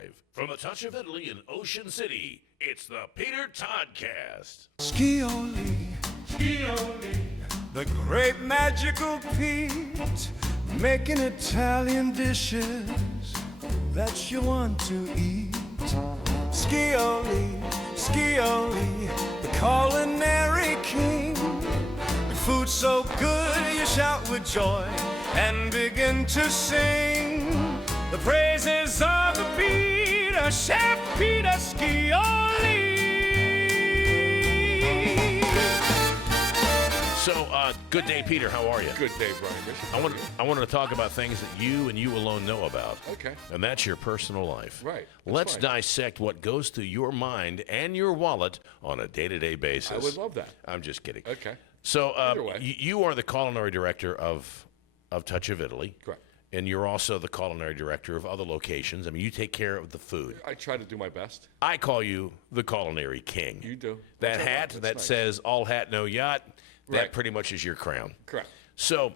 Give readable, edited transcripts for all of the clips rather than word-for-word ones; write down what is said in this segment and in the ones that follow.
Live from the Touch of Italy in Ocean City, it's the Peter Todcast. Scioli, the great magical Pete, making Italian dishes that you want to eat. Scioli, the culinary king. The food's so good you shout with joy and begin to sing the praises of the Peter, Chef Peter Scioli. So, good day, Peter. How are you? Good day, Brian. I wanted to talk about things that you and you alone know about. Okay. And that's your personal life. Right. Let's fine. dissect what goes through your mind and your wallet on a day-to-day basis. I would love that. I'm just kidding. Okay. So, Either way. you are the culinary director of Touch of Italy. Correct. And you're also the culinary director of other locations. I mean, you take care of the food. I try to do my best. I call you the culinary king. You do. That That's hat nice. that says all hat, no yacht, that Right. pretty much is your crown. Correct. So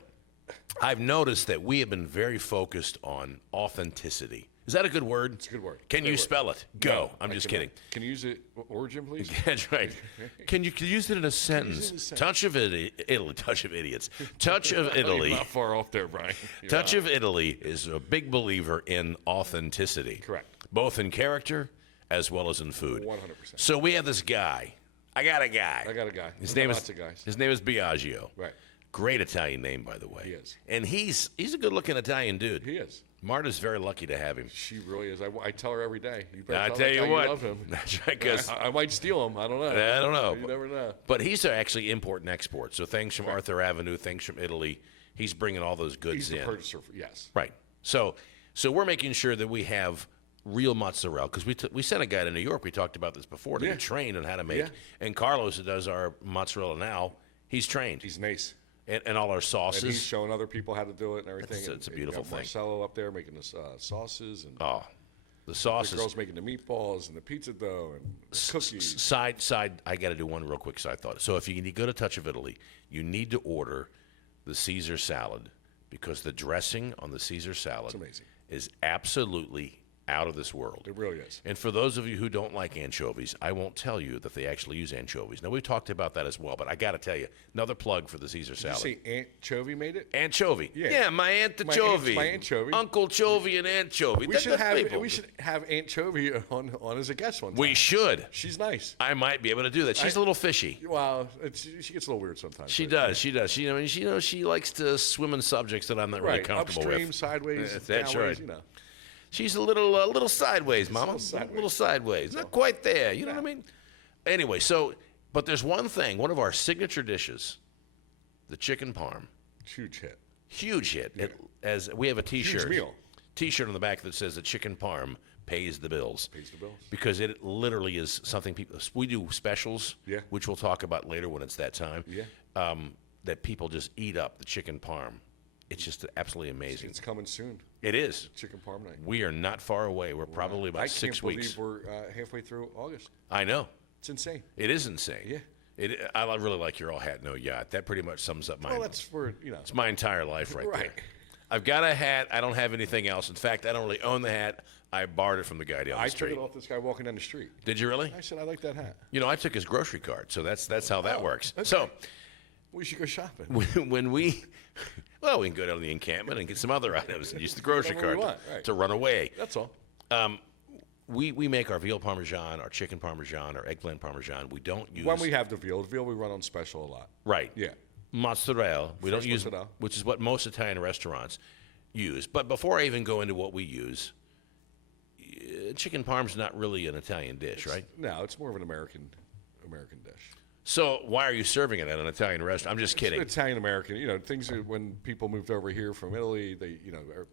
I've noticed that we have been very focused on authenticity. Is that a good word? It's a good word. Can you Great spell it? Go. No, I'm I just cannot. kidding. Can you use it origin, please? That's right. Can you use it in a sentence? Touch of Italy. Touch of idiots. Touch of Italy. You're not far off there, Brian. You're Touch not. of Italy is a big believer in authenticity. Correct. Both in character as well as in food. 100%. So we have this guy. I got a guy. I got a guy. His I got name lots is of guys. His name is Biagio. Right. Great Italian name, by the way. He is. And he's a good-looking Italian dude. He is. Marta's very lucky to have him. She really is. I tell her every day. You better I tell tell that you guy what. You love him. That's right, 'cause I might steal him. I don't know. I don't know. You never know. But he's actually import and export. So things from Arthur Avenue, things from Italy. He's bringing all those goods He's the in. purchaser. Yes. Right. So we're making sure that we have real mozzarella because we sent a guy to New York. We talked about this before to Yeah. get trained on how to make. Yeah. And Carlos, who does our mozzarella now, he's trained. He's nice. And all our sauces. And he's showing other people how to do it and everything. It's a And beautiful you got thing. Marcelo up there making the sauces and Oh, the the sauces. girls making the meatballs and the pizza dough and the cookies. Side. I got to do one real quick side thought. So if you go to Touch of Italy, you need to order the Caesar salad because the dressing on the Caesar salad amazing. is absolutely out of this world. It really is. And for those of you who don't like anchovies, I won't tell you that they actually use anchovies. Now, we've talked about that as well, but I got to tell you, another plug for the Caesar Did you salad. say Aunt Chovi made it? Anchovy. Yeah. My Aunt My Chovi. Aunt Chovi. Uncle Chovy and Aunt Chovy. We should have Aunt Chovi on as a guest one time. We should. She's nice. I might be able to do that. She's a little fishy. Well, she gets a little weird sometimes. She but, does. She does. She likes to swim in subjects that I'm not really Right, comfortable upstream, with. sideways, That's downways, right. you know. She's a little sideways, Mama. little A little sideways. Not quite there. You know what I mean? Anyway, but there's one thing. One of our signature dishes, the chicken parm. Huge hit. Huge hit. As we have a T-shirt. meal. T-shirt on the back that says the chicken parm pays the bills. Pays the bills. Because it literally is something we do specials, Yeah. which we'll talk about later when it's that time. Yeah. That people just eat up the chicken parm. It's just absolutely amazing. It's coming soon. It is. Chicken parm night. We are not far away. We're probably about 6 weeks. I can't believe we're halfway through August. I know. It's insane. It is insane. Yeah. I really like your all hat, no yacht. That pretty much sums up Well, that's for, you know. it's my entire life right Right. there. I've got a hat. I don't have anything else. In fact, I don't really own the hat. I borrowed it from the guy down the I street. took it off this guy walking down the street. Did you really? I said, I like that hat. I took his grocery card, so that's how that works. okay. So We should go shopping. when we can go down to the encampment and get some other items and use the grocery Whatever card we want, right. to run away. That's all. We make our veal parmesan, our chicken parmesan, our eggplant parmesan. We don't use When we have the veal we run on special a lot. right. Yeah. Mozzarella. We don't Fresh use, mozzarella. which is what most Italian restaurants use. But before I even go into what we use, chicken parm's not really an Italian dish, right? No, it's more of an American dish. So why are you serving it at an Italian restaurant? I'm just kidding. It's Italian American. Things that when people moved over here from Italy,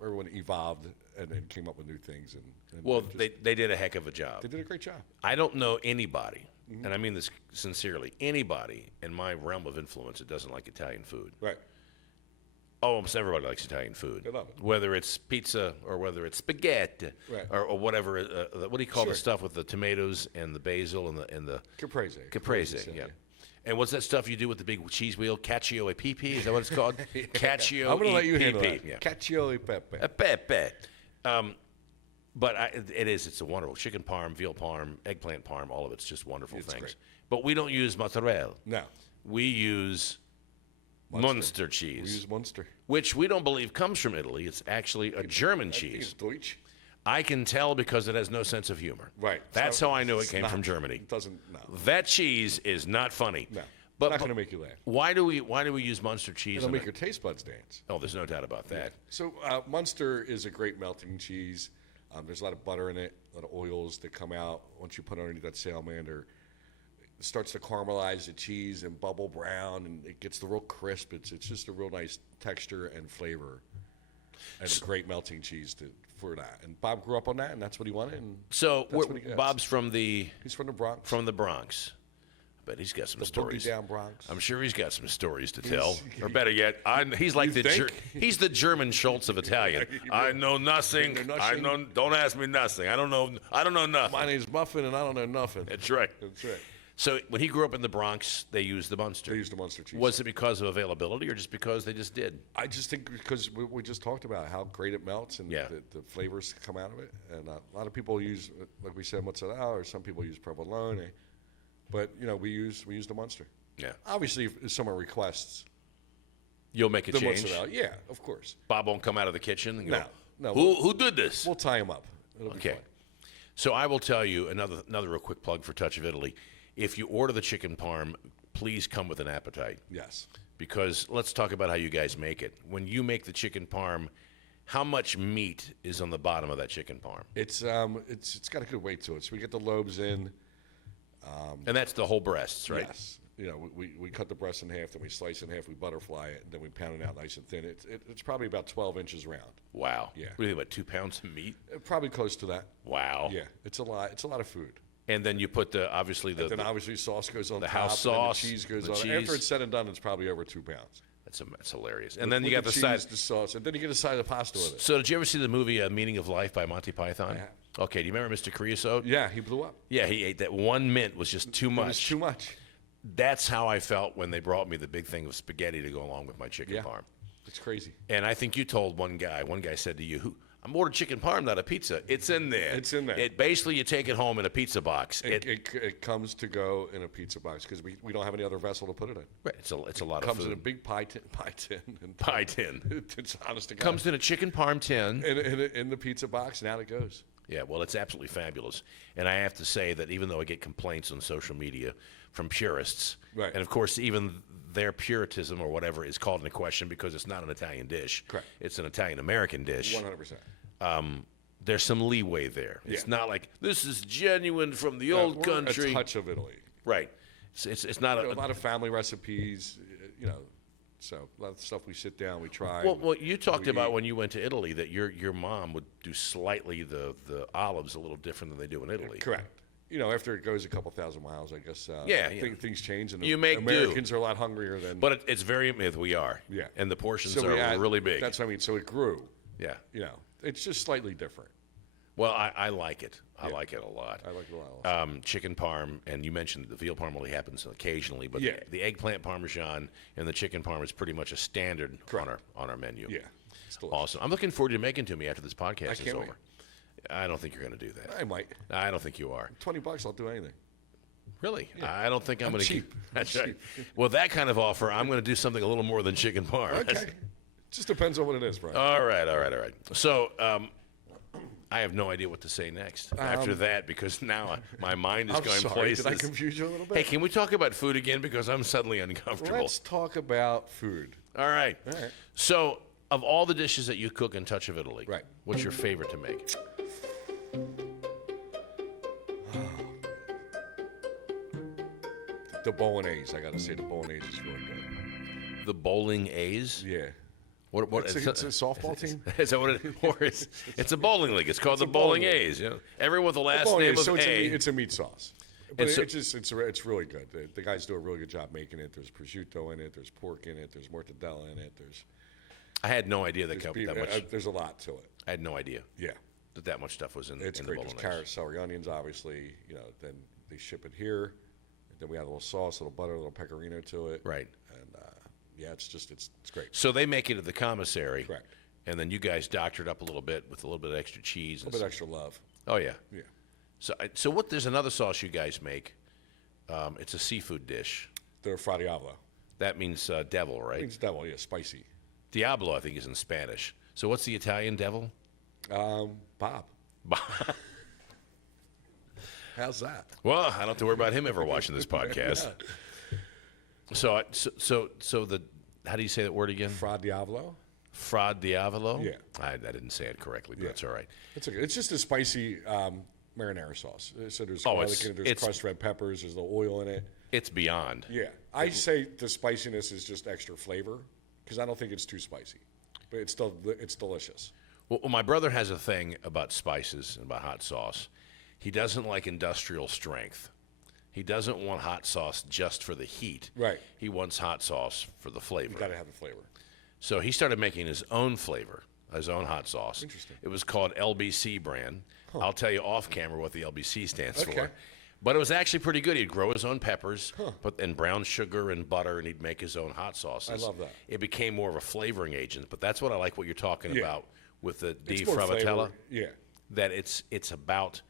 everyone evolved and then came up with new things. And Well, just- they did a heck of a job. they did a great job. I don't know anybody, and I mean this sincerely, anybody in my realm of influence that doesn't like Italian food. Right. Oh, almost everybody likes Italian food. They love it. Whether it's pizza or whether it's spaghetti Right. or whatever. What do you call the Sure. stuff with the tomatoes and the basil and the Caprese. caprese? Yeah. And what's that stuff you do with the big cheese wheel? Cacio e pepe? Is that what it's called? Cacio I'm going to let you e handle pepe. that. Yeah. Cacio e pepe. A pepe. But it's a wonderful chicken parm, veal parm, eggplant parm. All of it's just wonderful things. Great. But we don't use mozzarella. No. We use Munster cheese. We use Munster. Which we don't believe comes from Italy. It's actually a German I think it's cheese. Deutsch. I can tell because it has no sense of humor. Right. That's So how I knew it it's came not- from Germany. It doesn't. No. That cheese is not funny. No. But Not going to make you laugh. why do we use Munster cheese? It'll in make it? your taste buds dance. Oh, there's no doubt about that. So Munster is a great melting cheese. There's a lot of butter in it, a lot of oils that come out once you put it underneath that salamander. It starts to caramelize the cheese and bubble brown, and it gets the real crisp. It's just a real nice texture and flavor, and a great melting cheese for that. And Bob grew up on that, and that's what he wanted. And So that's what he gets. Bob's from the He's from the Bronx. I bet he's got some the stories. boogie down Bronx. I'm sure he's got some stories to tell. Or better yet, he's like You think? he's the German Schultz of Italian. I know nothing. You know I nothing? know. Don't ask me nothing. I don't know nothing. My name's Muffin, and I don't know nothing. That's right. That's right. So when he grew up in the Bronx, they used the Munster. They used the Munster cheese. Was it because of availability or just because they just did? I just think because we just talked about how great it melts and Yeah. the flavors come out of it. And a lot of people use, like we said, mozzarella, or some people use provolone. But, we use the Munster. Yeah. Obviously, if someone requests You'll make a the change. mozzarella, yeah, of course. Bob won't come out of the kitchen and go, No, who did this? We'll tie them up. It'll be Okay. fine. So I will tell you another real quick plug for Touch of Italy. If you order the chicken parm, please come with an appetite. Yes. Because let's talk about how you guys make it. When you make the chicken parm, how much meat is on the bottom of that chicken parm? It's got a good weight to it. So we get the lobes in. And that's the whole breasts, right? Yes. We cut the breast in half, then we slice it in half, we butterfly it, and then we pound it out nice and thin. It's probably about 12 inches round. Wow. Yeah. Really, about 2 pounds of meat? Probably close to that. Wow. Yeah, it's a lot. It's a lot of food. And then you put Then obviously sauce goes on the top. house and then sauce, the cheese goes the on. cheese. After it's said and done, it's probably over 2 pounds. That's hilarious. And then you With got the cheese, side. the sauce, and then you get a side of pasta with it. So did you ever see the movie Meaning of Life by Monty Python? I have. Okay, do you remember Mr. Creosote? Yeah, he blew up. Yeah, he ate that. 1 mint was just too much. It was too much. That's how I felt when they brought me the big thing of spaghetti to go along with my chicken Yeah, parm. it's crazy. And I think you told one guy said to you, I'm ordered chicken parm, not a pizza. It's in there. It's in there. It basically, you take it home in a pizza box. It comes to go in a pizza box because we don't have any other vessel to put it in. Right, it's a lot It of comes in a food. big pie tin. And Pie tin. It's honest to God. Comes in a chicken parm tin. in the pizza box, and out it goes. Yeah, well, it's absolutely fabulous. And I have to say that even though I get complaints on social media from purists, Right. and of course even their puritanism or whatever is called into question because it's not an Italian dish. Correct. It's an Italian-American dish. 100%. There's some leeway there. It's Yeah. not like, this is genuine from the old We're country. A touch of Italy. Right. It's not A lot of family recipes, so a lot of stuff we sit down, we try. Well, you talked we about eat. when you went to Italy that your mom would do slightly the olives a little different than they do in Italy. Correct. After it goes a couple thousand miles, I guess. Yeah. Things change, and You make do. Americans are a lot hungrier than. But it's very, we are. Yeah. And the portions So we are add- really big. That's what I mean. So it grew. Yeah. It's just slightly different. Well, I like it. I like it a lot. I like it a lot. Chicken parm, and you mentioned the veal parm only happens occasionally, but Yeah. the eggplant parmesan and the chicken parm is pretty much a standard on our menu. Yeah. It's delicious. Awesome. I'm looking forward to making to me after this podcast is can't over. wait. I don't think you're going to do that. I might. I don't think you are. $20, I'll do anything. Really? I don't think I'm going to cheap. That's I'm right. cheap. Well, that kind of offer, I'm going to do something a little more than chicken parm. Okay. Just depends on what it is, Brian. All right. So, I have no idea what to say next after that because now my mind is I'm going sorry. places. Did I confuse you a little bit? Hey, can we talk about food again because I'm suddenly uncomfortable? Let's talk about food. All right. All right. So, of all the dishes that you cook in Touch of Italy, Right. what's your favorite to make? The bolognese, I got to say, the bolognese is really good. The bowling A's? Yeah. What? It's a softball team. Is that what it? Or it's a bowling league. It's called the Bowling bowling A's. You know, everyone with the last Bolognese, name of so A. it's a meat sauce. But And so- it's really good. The guys do a really good job making it. There's prosciutto in it. There's pork in it. There's mortadella in it. I had no idea that There's, that much. there's a lot to it. I had no idea Yeah. that much stuff was in. It's in great. The There's bolognese. carrots, celery, onions, obviously. Then they ship it here. And then we add a little sauce, a little butter, a little pecorino to it. Right. And it's great. So they make it at the commissary. Correct. and then you guys doctored up a little bit with a little bit of extra cheese. A little bit extra love. Oh, yeah. Yeah. So what? There's another sauce you guys make. It's a seafood dish. They're Fra Diavolo. That means devil, right? It means devil, yeah, spicy. Diablo, I think, is in Spanish. So what's the Italian devil? Bob. How's that? Well, I don't have to worry about him ever watching this podcast. So the how do you say that word again? Fra Diavolo. Fra Diavolo? Yeah. I didn't say it correctly, but that's all right. It's okay. It's just a spicy marinara sauce. So there's Oh, garlic in it, there's crushed red peppers, there's the oil in it. It's beyond. Yeah. I say the spiciness is just extra flavor because I don't think it's too spicy. But it's delicious. Well, my brother has a thing about spices and about hot sauce. He doesn't like industrial strength. He doesn't want hot sauce just for the heat. Right. He wants hot sauce for the flavor. You got to have the flavor. So he started making his own flavor, his own hot sauce. Interesting. It was called LBC brand. I'll tell you off camera what the LBC stands Okay. for. But it was actually pretty good. He'd grow his own peppers, and brown sugar and butter, and he'd make his own hot sauces. I love that. It became more of a flavoring agent. But that's what I like what you're talking Yeah. about with the It's di more Fravatella. flavor. Yeah. That it's about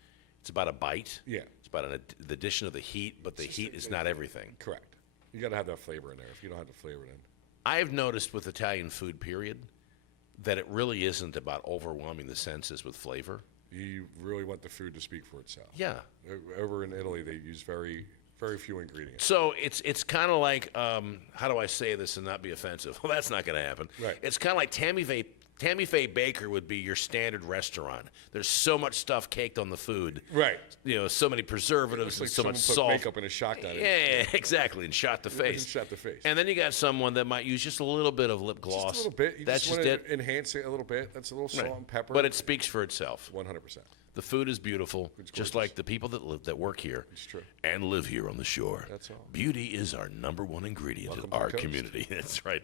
a bite. Yeah. It's about the addition of the heat, but the heat is not everything. Correct. You got to have that flavor in there. If you don't have the flavor, then I've noticed with Italian food, period, that it really isn't about overwhelming the senses with flavor. you really want the food to speak for itself. Yeah. Over in Italy, they use very, very few ingredients. So it's kind of like, how do I say this and not be offensive? Well, that's not going to happen. Right. It's kind of like Tammy Faye Baker would be your standard restaurant. There's so much stuff caked on the food. Right. You know, so many preservatives It's like and so much someone salt. put makeup in a shotgun. Yeah, exactly, and shot the face. Shot the face. And then you got someone that might use just a little bit of lip gloss. Just a little bit. You That's just just want it. to enhance it a little bit. That's a little salt Right. and pepper. But it speaks for itself. 100%. The food is beautiful, just gorgeous. like the people that work here true. and live here on the shore. That's all. Beauty is our number one ingredient Welcome in to the our coast. community. That's right.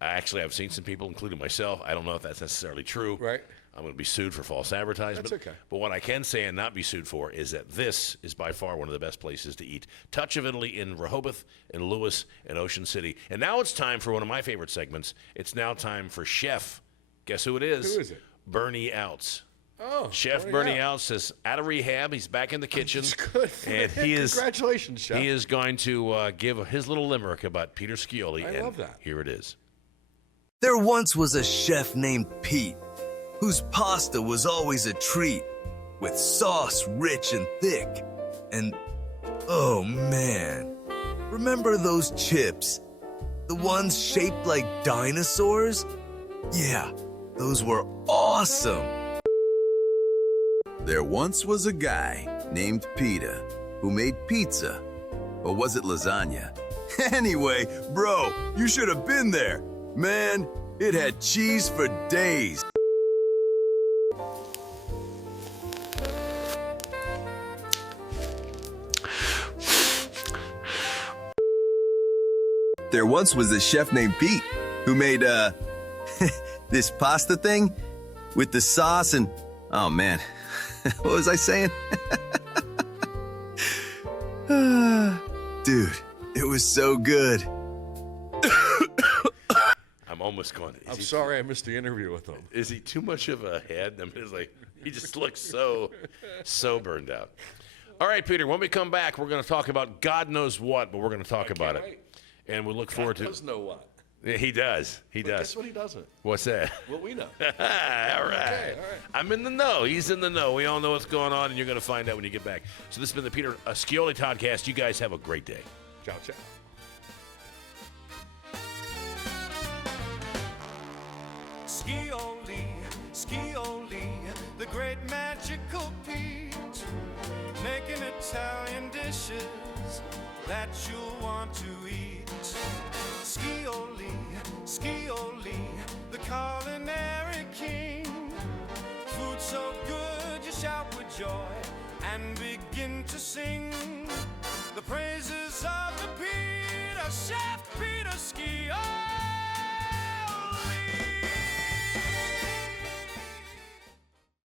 Actually, I've seen some people, including myself. I don't know if that's necessarily true. Right. I'm going to be sued for false advertisement. That's okay. But what I can say and not be sued for is that this is by far one of the best places to eat. Touch of Italy in Rehoboth, in Lewis, and Ocean City. And now it's time for one of my favorite segments. It's now time for Chef. Guess who it is? Who is it? Bernie Outz. Oh, Chef Bernie Outz is out of rehab. He's back in the kitchen. It's good. And he is. Congratulations, Chef. He is going to give his little limerick about Peter Scioli. I and love that. Here it is. There once was a chef named Pete, whose pasta was always a treat, with sauce rich and thick. And, oh man, remember those chips? The ones shaped like dinosaurs? Yeah, those were awesome. There once was a guy named Peter who made pizza. Or was it lasagna? Anyway, bro, you should have been there. Man, it had cheese for days. There once was a chef named Pete who made, this pasta thing with the sauce and, oh man, what was I saying? Dude, it was so good. I'm almost going. I'm sorry I missed the interview with him. Is he too much of a head? I mean, it's like he just looks so burned out. All right, Peter. When we come back, we're going to talk about God knows what, but we're going to talk about it, wait. and we look forward He to. does know what. Yeah, he does. He But does. guess what he doesn't? What's that? What we know. all right. all right. I'm in the know. He's in the know. We all know what's going on, and you're going to find out when you get back. So this has been the Peter Scioli Todcast. You guys have a great day. Ciao, ciao. Scioli, the great magical Pete, making Italian dishes that you'll want to eat. Scioli, the culinary king, food so good you shout with joy and begin to sing the praises of the Chef Peter Scioli.